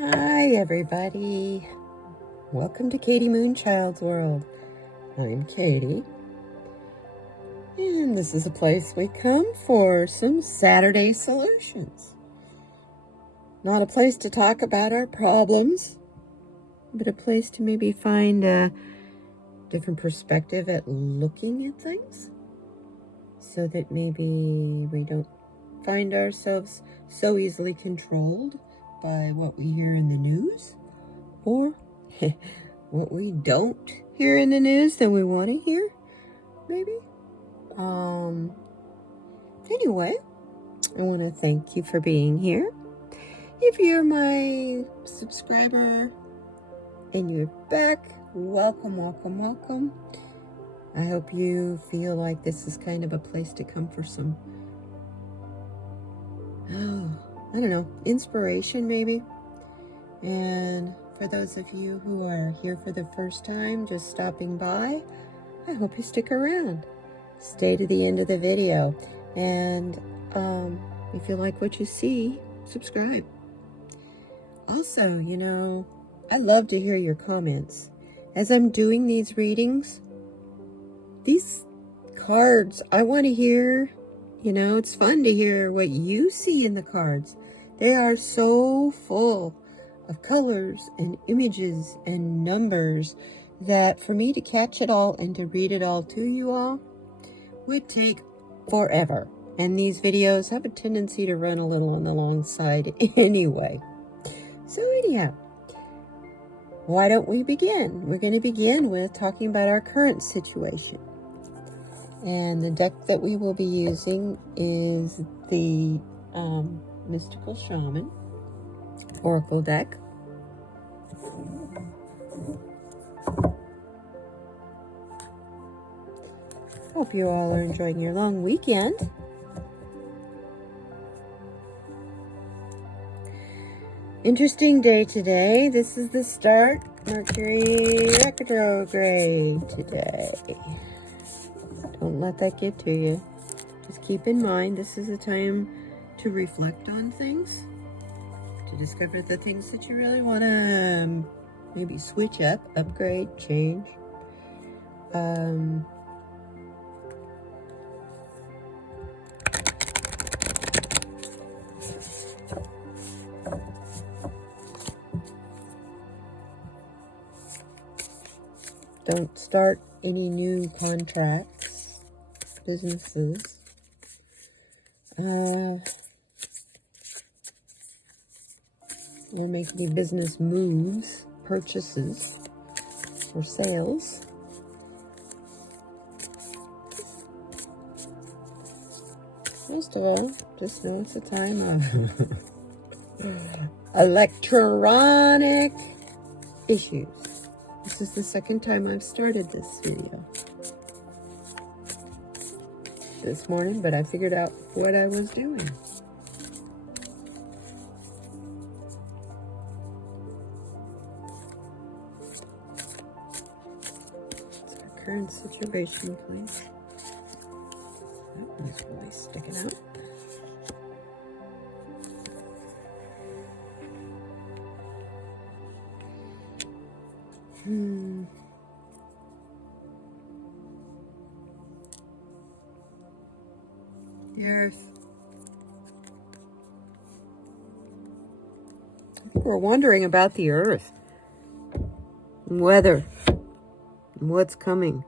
Hi everybody, welcome to Katie Moonchild's World. I'm Katie, and this is a place we come for some Saturday solutions. Not a place to talk about our problems, but a place to maybe find a different perspective at looking at things, so that maybe we don't find ourselves so easily controlled by what we hear in the news, or what we don't hear in the news that we want to hear, maybe. Anyway, I want to thank you for being here. If you're my subscriber and you're back, welcome. I hope you feel like this is kind of a place to come for some, I don't know, inspiration maybe. And for those of you who are here for the first time, just stopping by, I hope you stick around. Stay to the end of the video. And if you like what you see, subscribe. Also, I love to hear your comments. As I'm doing these readings, these cards, I want to hear, it's fun to hear what you see in the cards. They are so full of colors and images and numbers that for me to catch it all and to read it all to you all would take forever. And these videos have a tendency to run a little on the long side anyway. So anyhow, why don't we begin? We're going to begin with talking about our current situation. And the deck that we will be using is the Mystical Shaman Oracle deck. Hope you all are enjoying your long weekend. Interesting day today. This is the start. Mercury retrograde today. Don't let that get to you. Just keep in mind this is a time to reflect on things, to discover the things that you really want to maybe switch up, upgrade, change. Don't start any new contracts, businesses. Or make any business moves, purchases, or sales. Most of all, just know it's a time of electronic issues. This is the second time I've started this video this morning, but I figured out what I was doing. It's our current situation, please. That one's really sticking out. The Earth. We're wondering about the Earth, weather, and what's coming.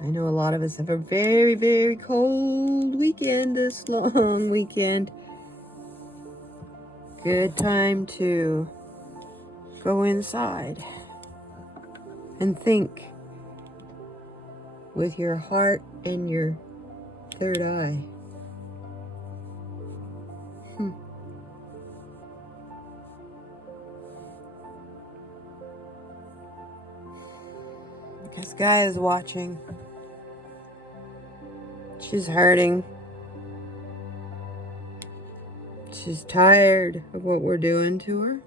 I know a lot of us have a very, very cold weekend, this long weekend. Good time to go inside and think with your heart and your third eye. This guy is watching. She's hurting. She's tired of what we're doing to her.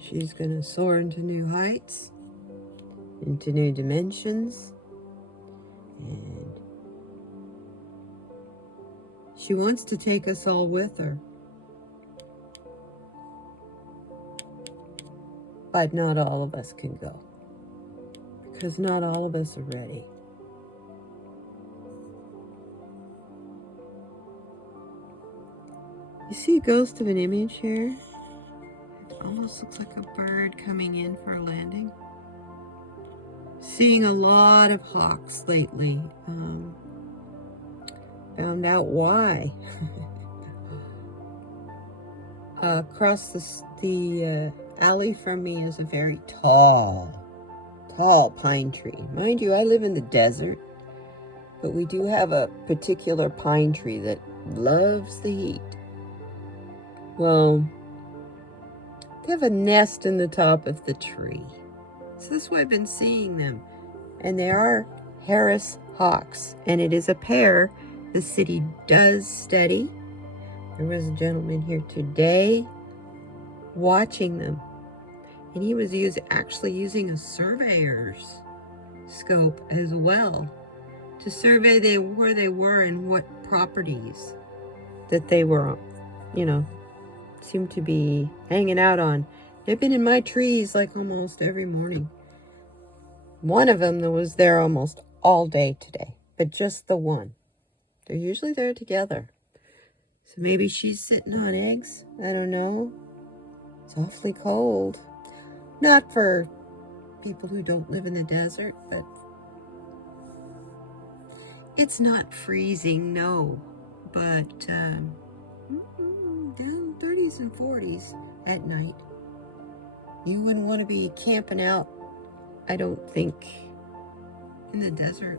She's gonna soar into new heights, into new dimensions, And she wants to take us all with her. But not all of us can go. Because not all of us are ready. You see a ghost of an image here? It almost looks like a bird coming in for a landing. Seeing a lot of hawks lately. Found out why. Across the alley from me is a very tall pine tree. Mind you, I live in the desert, but we do have a particular pine tree that loves the heat. Well, they have a nest in the top of the tree. So that's why I've been seeing them. And they are Harris hawks, and it is a pair the city does study. There was a gentleman here today watching them, and he was actually using a surveyor's scope as well to survey where they were and what properties that they were, seemed to be hanging out on. They've been in my trees like almost every morning. One of them that was there almost all day today, but just the one. They're usually there together. So maybe she's sitting on eggs. I don't know. It's awfully cold. Not for people who don't live in the desert, but it's not freezing, no. But down 30s and 40s at night. You wouldn't want to be camping out, I don't think, in the desert,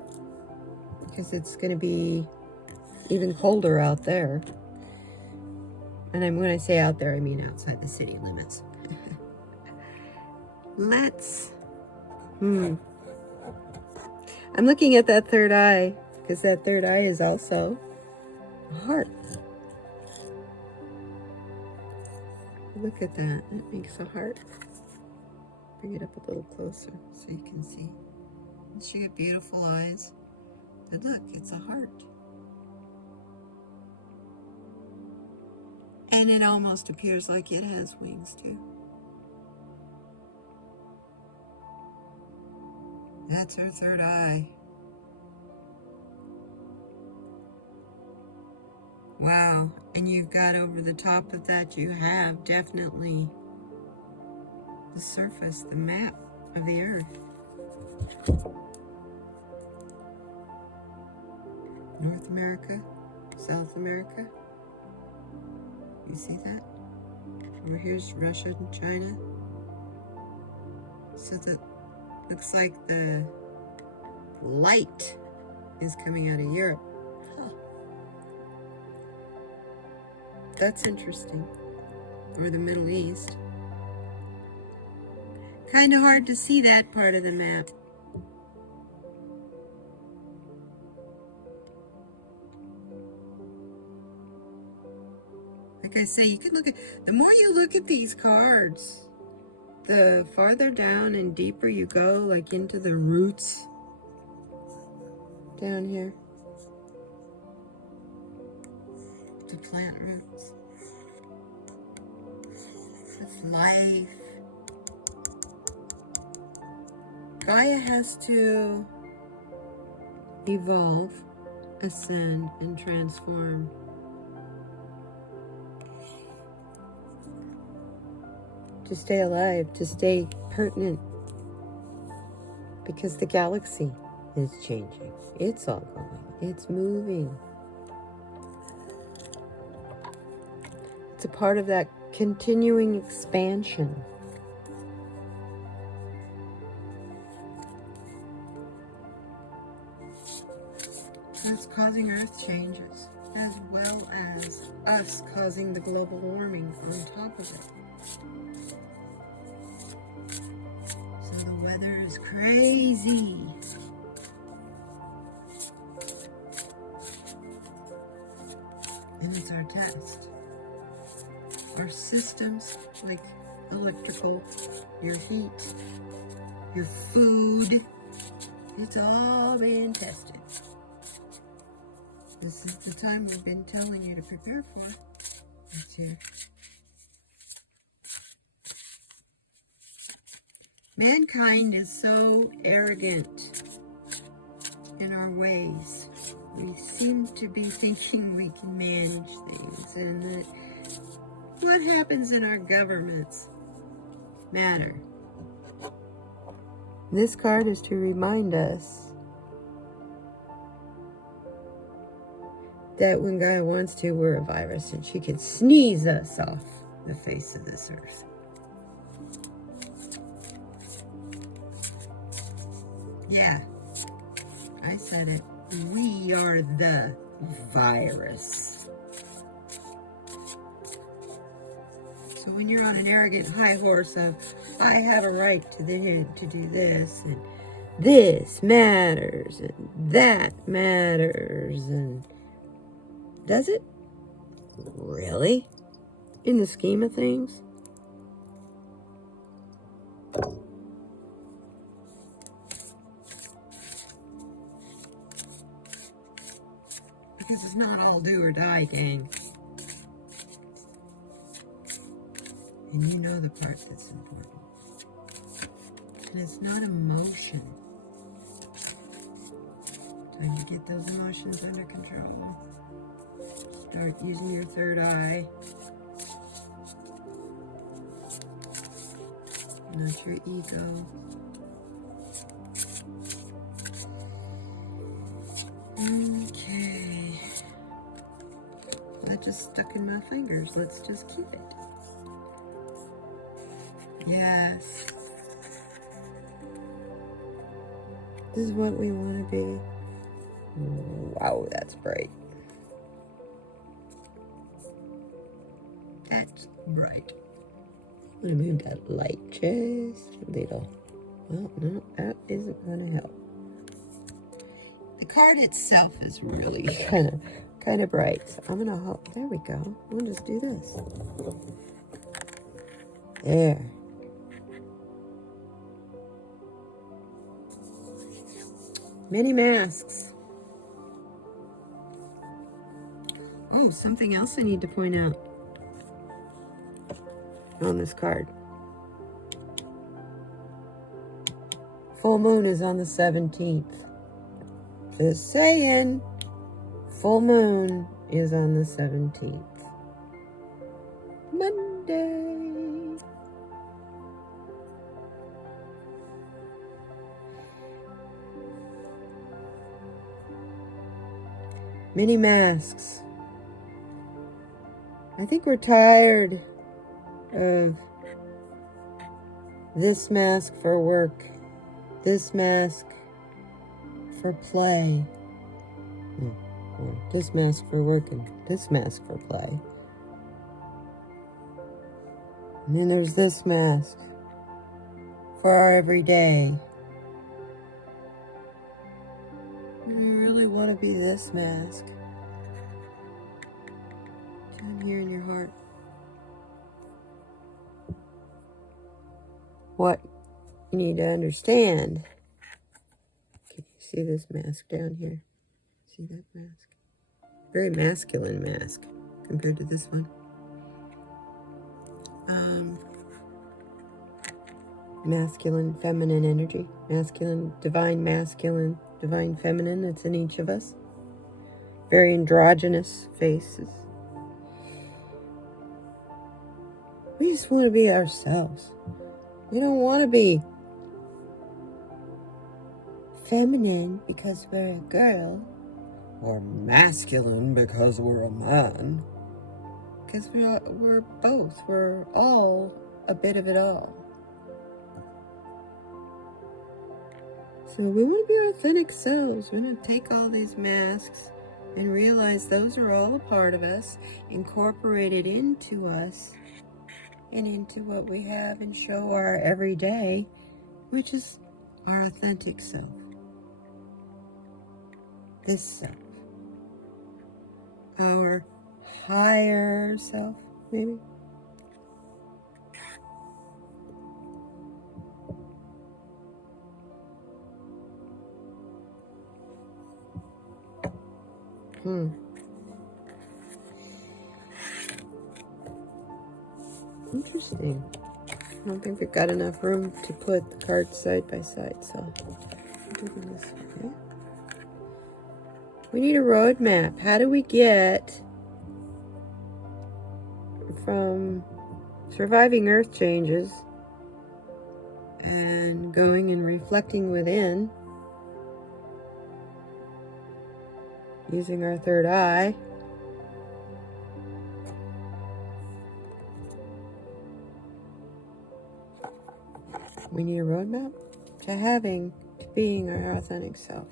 because it's going to be even colder out there. And when I say out there, I mean outside the city limits. I'm looking at that third eye, because that third eye is also a heart. Look at that. It makes a heart. Bring it up a little closer so you can see. She got beautiful eyes. But look, it's a heart. And it almost appears like it has wings too. That's her third eye. Wow. And you've got over the top of that, you have definitely the surface, the map of the earth. North America, South America. You see that? Over here's Russia and China. So that looks like the light is coming out of Europe. Huh. That's interesting. Or the Middle East. Kind of hard to see that part of the map. Like I say, you can look at, the more you look at these cards, the farther down and deeper you go, like into the roots down here. The plant roots. With life. Gaia has to evolve, ascend, and transform. To stay alive, to stay pertinent. Because the galaxy is changing. It's all going. It's moving. It's a part of that continuing expansion. That's causing earth changes, as well as us causing the global warming on top of it. So the weather is crazy. And it's our test. Our systems, like electrical, your heat, your food, it's all being tested. This is the time we've been telling you to prepare for. It's here. Mankind is so arrogant in our ways. We seem to be thinking we can manage things, and that what happens in our governments matter. This card is to remind us that when God wants to, we're a virus, and she can sneeze us off the face of this earth. Yeah, I said it. We are the virus. So when you're on an arrogant high horse of, I have a right to do this, and this matters, and that matters, and does it? Really? In the scheme of things? Because it's not all do or die, gang. And you know the part that's important. And it's not emotion. Time to get those emotions under control. Start using your third eye. Not your ego. Okay. That just stuck in my fingers. Let's just keep it. Yes. This is what we want to be. Wow, that's bright. That's bright. I'm going to move that light just a little. Well, no, that isn't going to help. The card itself is really kind of bright. So I'm going to hold. There we go. We'll just do this. There. Many masks. Oh, something else I need to point out on this card. Full moon is on the 17th. Just saying. Full moon is on the 17th. Monday. Many masks. I think we're tired of this mask for work, this mask for play, this mask for work, and this mask for play. And then there's this mask for our everyday. You really want to be this mask. Down here in your heart. What you need to understand. Can you see this mask down here? See that mask? Very masculine mask compared to this one. Masculine, feminine energy. Masculine, divine feminine. It's in each of us. Very androgynous faces. We just want to be ourselves. We don't want to be feminine because we're a girl, or masculine because we're a man. Because we're both. We're all a bit of it all. So we want to be our authentic selves. We want to take all these masks and realize those are all a part of us, incorporated into us, and into what we have and show our everyday, which is our authentic self. This self. Our higher self, maybe. Interesting. I don't think we've got enough room to put the cards side by side, so I'm doing this way. We need a roadmap. How do we get from surviving earth changes and going and reflecting within using our third eye we need a roadmap to being our authentic self,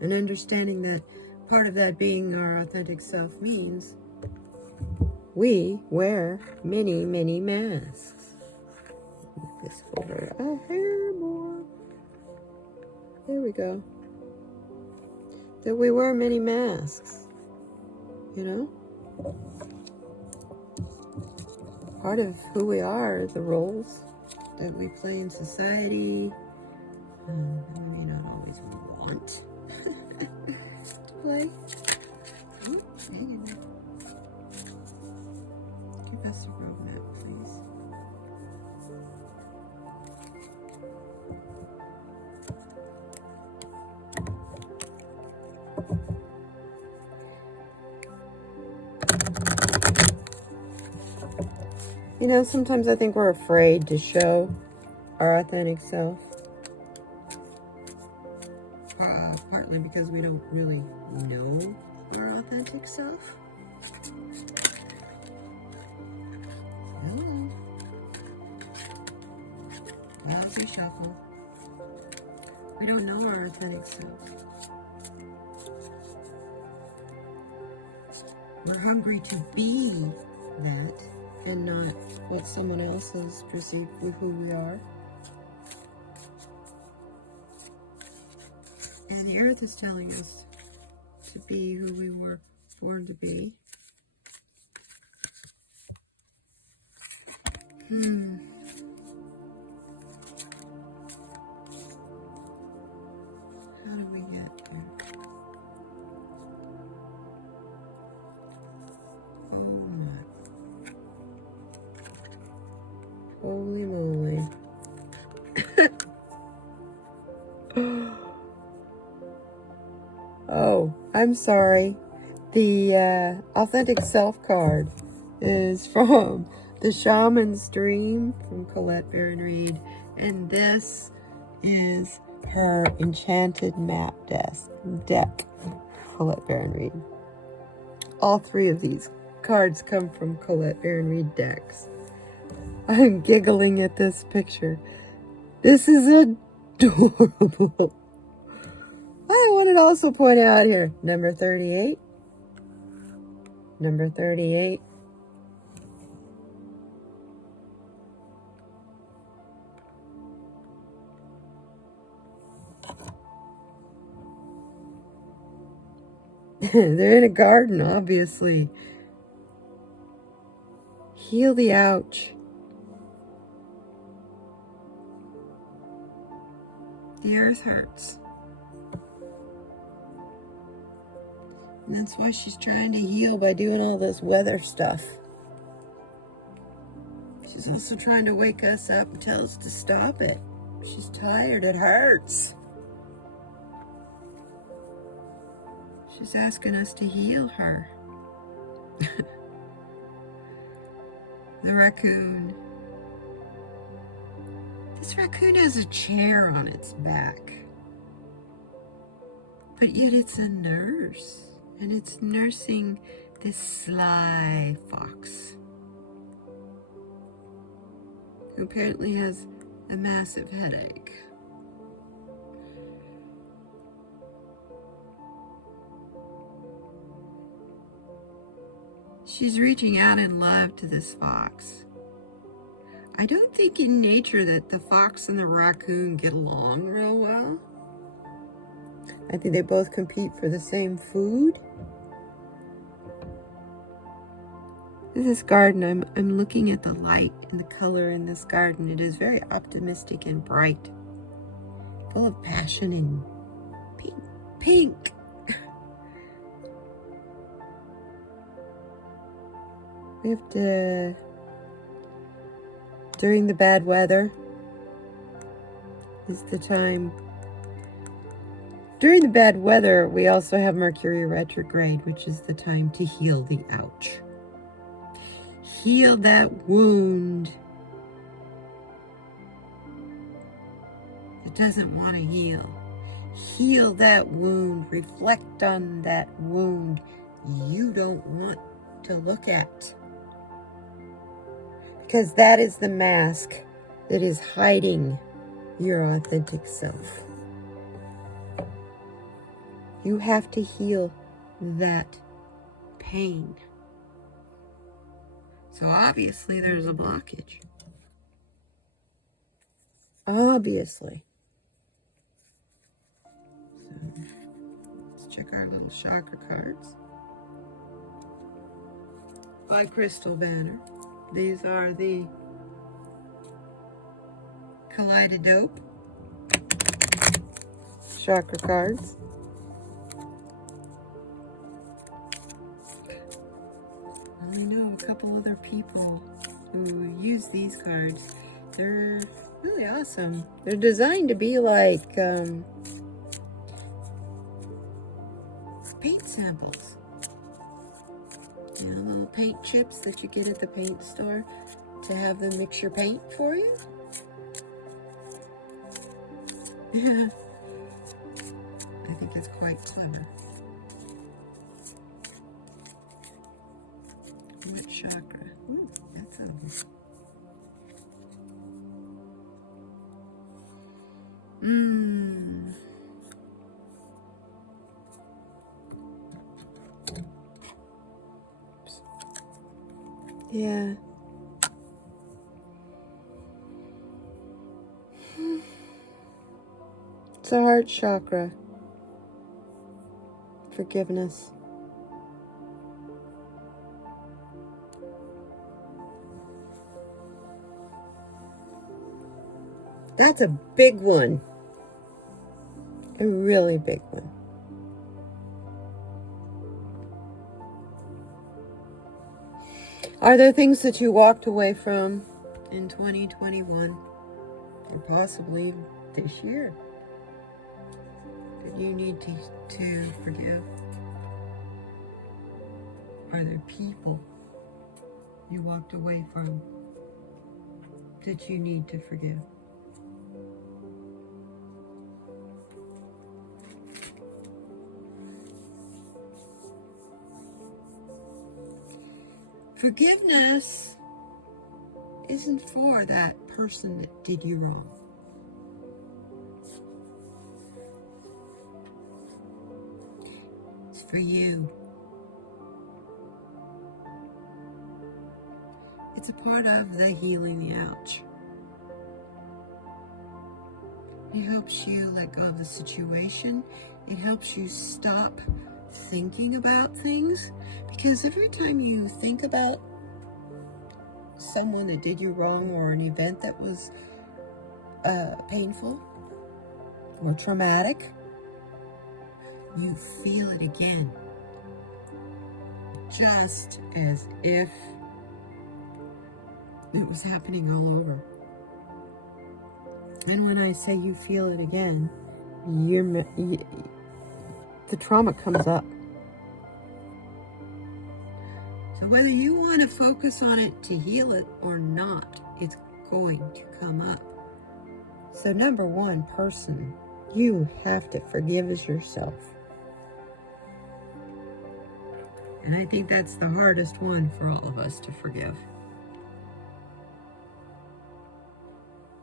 and understanding that part of that being our authentic self means we wear many, many masks. Make this over a hair more. There we go. That we wear many masks, you know? Part of who we are, the roles that we play in society, that we may not always want to play. Ooh, hang in there. Give us a roadmap, please. You know, sometimes I think we're afraid to show our authentic self. Partly because we don't really know our authentic self. Hello. As we shuffle, we don't know our authentic self. We're hungry to be that and not what someone else has perceived with who we are. And the earth is telling us to be who we were born to be. How do we get there? Oh my. Holy moly. Oh, I'm sorry. The Authentic Self card is from The Shaman's Dream from Colette Baron-Reid. And this is her Enchanted Map deck, Colette Baron-Reid. All three of these cards come from Colette Baron-Reid decks. I'm giggling at this picture. This is adorable. I wanted to also point out here, number 38. Number 38. They're in a garden, obviously. Heal the ouch. The earth hurts. And that's why she's trying to heal by doing all this weather stuff. She's also trying to wake us up and tell us to stop it. She's tired. It hurts. She's asking us to heal her. The raccoon. This raccoon has a chair on its back. But yet it's a nurse. And it's nursing this sly fox, who apparently has a massive headache. She's reaching out in love to this fox. I don't think in nature that the fox and the raccoon get along real well. I think they both compete for the same food. This garden, I'm looking at the light and the color in this garden. It is very optimistic and bright, full of passion and pink. We have to, during the bad weather is the time. During the bad weather, we also have Mercury retrograde, which is the time to heal the ouch. Heal that wound that doesn't want to heal. Heal that wound. Reflect on that wound you don't want to look at. Because that is the mask that is hiding your authentic self. You have to heal that pain. So obviously there's a blockage. Obviously. So let's check our little chakra cards. By Crystal Banner. These are the Kaleidodope chakra cards. I know a couple other people who use these cards. They're really awesome. They're designed to be like paint samples. You know, little paint chips that you get at the paint store to have them mix your paint for you. I think it's quite clever. What chakra? Ooh, that's a... Yeah. It's a heart chakra. Forgiveness. That's a big one. A really big one. Are there things that you walked away from in 2021 or possibly this year that you need to forgive? Are there people you walked away from that you need to forgive? Forgiveness isn't for that person that did you wrong. It's for you. It's a part of the healing the ouch. It helps you let go of the situation. It helps you stop thinking about things, because every time you think about someone that did you wrong or an event that was painful or traumatic, you feel it again, just as if it was happening all over. And when I say you feel it again, the trauma comes up. So whether you want to focus on it to heal it or not, it's going to come up. So number one, person you have to forgive is yourself. And I think that's the hardest one for all of us to forgive.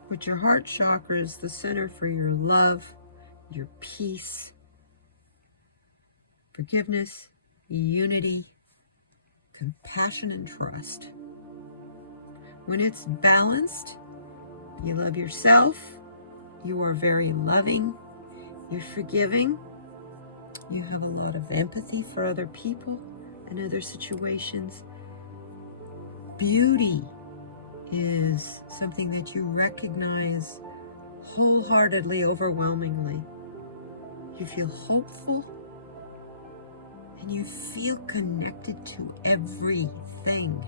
But your heart chakra is the center for your love, your peace, forgiveness, unity, compassion, and trust. When it's balanced, you love yourself, you are very loving, you're forgiving, you have a lot of empathy for other people and other situations. Beauty is something that you recognize wholeheartedly, overwhelmingly. You feel hopeful and you feel connected to everything.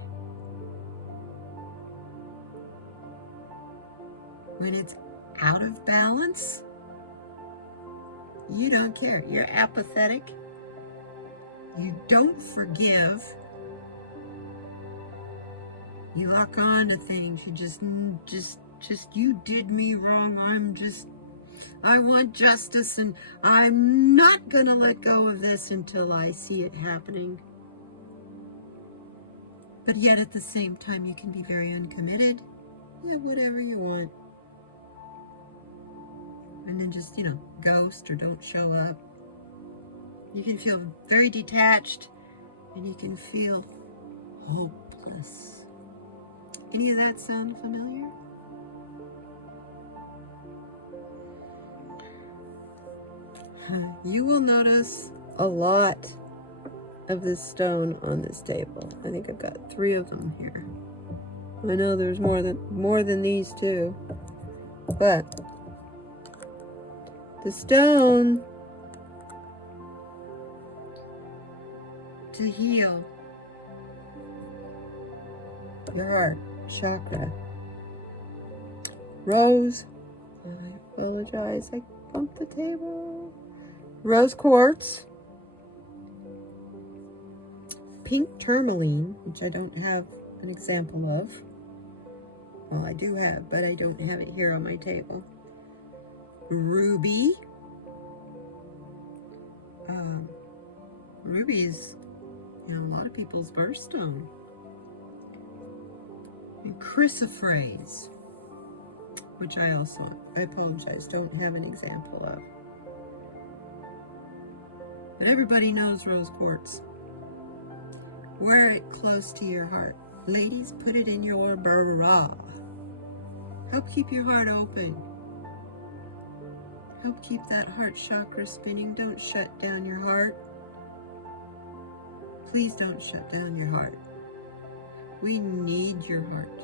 When it's out of balance, you don't care. You're apathetic. You don't forgive. You lock on to things. You just, you did me wrong. I want justice, and I'm not going to let go of this until I see it happening. But yet at the same time, you can be very uncommitted. Yeah, whatever you want. And then just, ghost or don't show up. You can feel very detached, and you can feel hopeless. Any of that sound familiar? You will notice a lot of this stone on this table. I think I've got 3 of them here. I know there's more than these two, but the stone to heal your heart chakra. Rose, I apologize, I bumped the table. Rose quartz, pink tourmaline, which I don't have an example of. Well, I do have, but I don't have it here on my table. Ruby. Ruby is, a lot of people's birthstone. And chrysoprase, which I apologize, don't have an example of. But everybody knows rose quartz. Wear it close to your heart. Ladies, put it in your bra. Help keep your heart open. Help keep that heart chakra spinning. Don't shut down your heart. Please don't shut down your heart. We need your heart.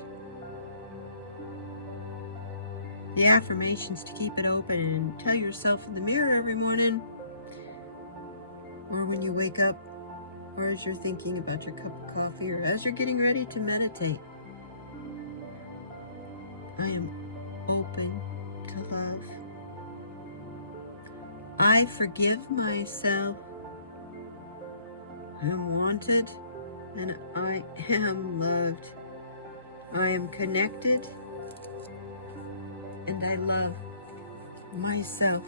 The affirmations to keep it open, and tell yourself in the mirror every morning, or when you wake up, or as you're thinking about your cup of coffee, or as you're getting ready to meditate. I am open to love. I forgive myself. I'm wanted, and I am loved. I am connected, and I love myself.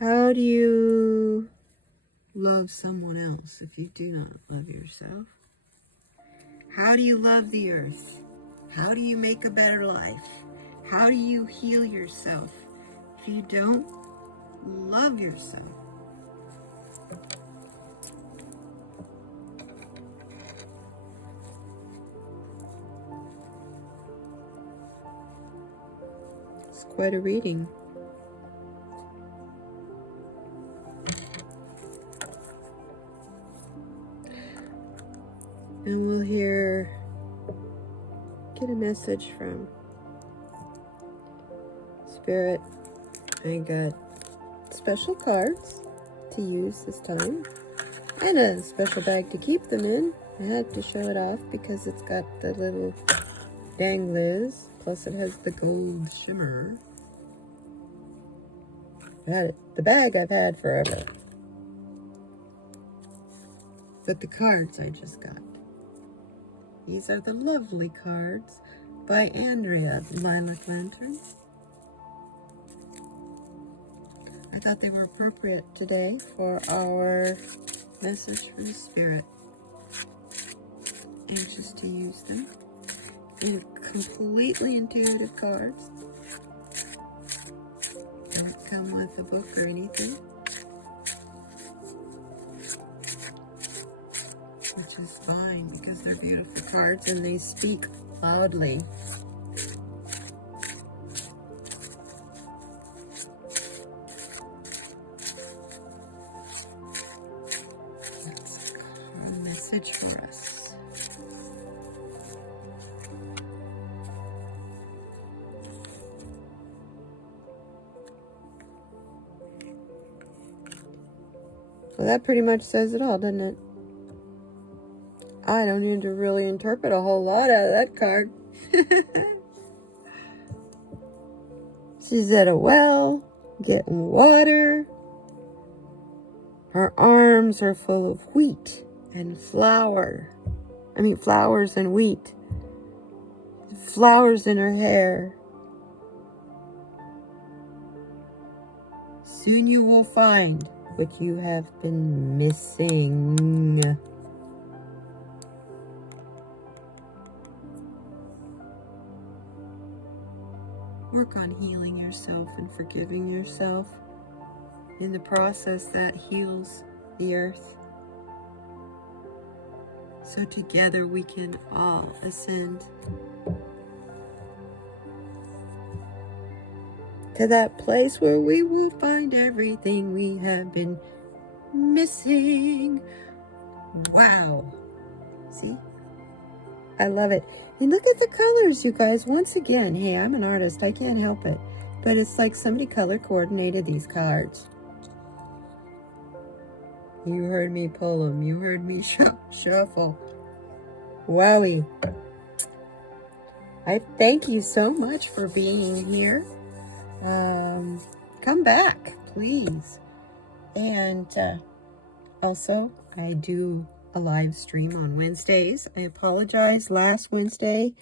How do you love someone else if you do not love yourself? How do you love the earth? How do you make a better life? How do you heal yourself if you don't love yourself? It's quite a reading. And we'll get a message from Spirit. I got special cards to use this time, and a special bag to keep them in. I had to show it off because it's got the little danglers, plus it has the gold shimmer. The bag I've had forever, but the cards I just got. These are the lovely cards by Andrea, Lilac Lantern. I thought they were appropriate today for our message from Spirit. Anxious to use them. They're completely intuitive cards. Don't come with a book or anything. Which is fine because they're beautiful cards and they speak loudly. That's a message for us. Well, that pretty much says it all, doesn't it? I don't need to really interpret a whole lot out of that card. She's at a well, getting water. Her arms are full of wheat and flowers and wheat. Flowers in her hair. Soon you will find what you have been missing. Work on healing yourself and forgiving yourself. In the process, that heals the earth. So together we can all ascend to that place where we will find everything we have been missing. Wow. See? I love it. And look at the colors, you guys. Once again, hey, I'm an artist. I can't help it. But it's like somebody color coordinated these cards. You heard me pull them. You heard me shuffle. Wowie. I thank you so much for being here. Come back, please. And also, I do a live stream on Wednesdays. I apologize. Last Wednesday,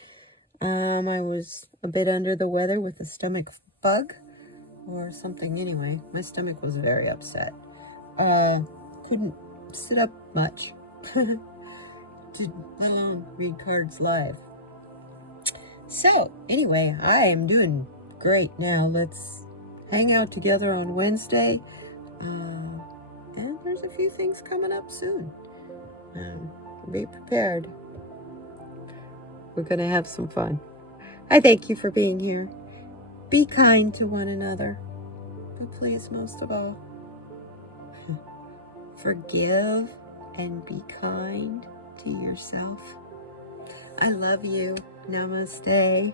I was a bit under the weather with a stomach bug or something. Anyway, my stomach was very upset. Couldn't sit up much, let alone read cards live. So anyway, I am doing great now. Let's hang out together on Wednesday. And there's a few things coming up soon. Be prepared. We're going to have some fun. I thank you for being here. Be kind to one another. But please, most of all, forgive and be kind to yourself. I love you. Namaste.